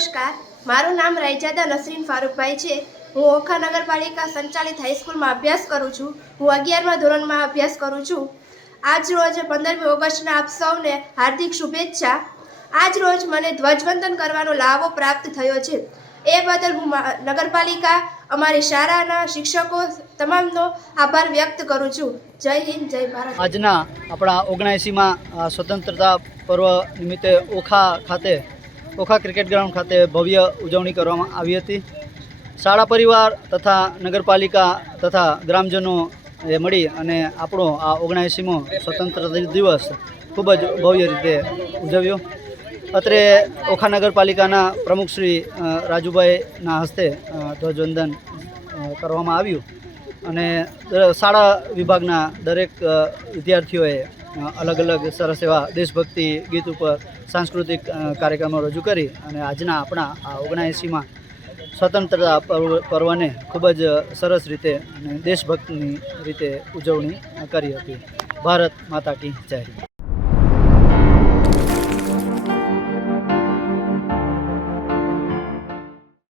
નમસ્કાર, મારું નામ રાયજાદા નસરીન ફારૂકભાઈ છે। હું ઓખા નગરપાલિકા સંચાલિત હાઈસ્કૂલમાં અભ્યાસ કરું છું। હું 11મા ધોરણમાં અભ્યાસ કરું છું। આજ રોજ 15મી ઓગસ્ટના આપ સૌને હાર્દિક શુભેચ્છા। આજ રોજ મને ધ્વજવંદન કરવાનો લાવો પ્રાપ્ત થયો છે। એ બદલ હું નગરપાલિકા, અમારી શાળાના શિક્ષકો તમામનો આભાર વ્યક્ત કરું છું। જય હિન્દ, જય ભારત। આજના આપણા 79મા સ્વતંત્રતા પર્વ નિમિત્તે ઓખા ક્રિકેટ ગ્રાઉન્ડ ખાતે ભવ્ય ઉજવણી કરવામાં આવી હતી। શાળા પરિવાર તથા નગરપાલિકા તથા ગ્રામજનો એ મળી અને આપણો આ 79મો સ્વતંત્રતા દિવસ ખૂબ જ ભવ્ય રીતે ઉજવ્યો। અત્રે ઓખા નગરપાલિકાના પ્રમુખ શ્રી રાજુભાઈના હસ્તે ધ્વજવંદન કરવામાં આવ્યું અને શાળા વિભાગના દરેક વિદ્યાર્થીઓએ અલગ અલગ સરસ એવા દેશભક્તિ ગીત ઉપર સાંસ્કૃતિક કાર્યક્રમો રજૂ કરી અને આજના આપણા આ 79મા સ્વતંત્રતા પર્વને ખૂબ જ સરસ રીતે અને દેશભક્તિની રીતે ઉજવણી કરી હતી। ભારત માતા કી જય।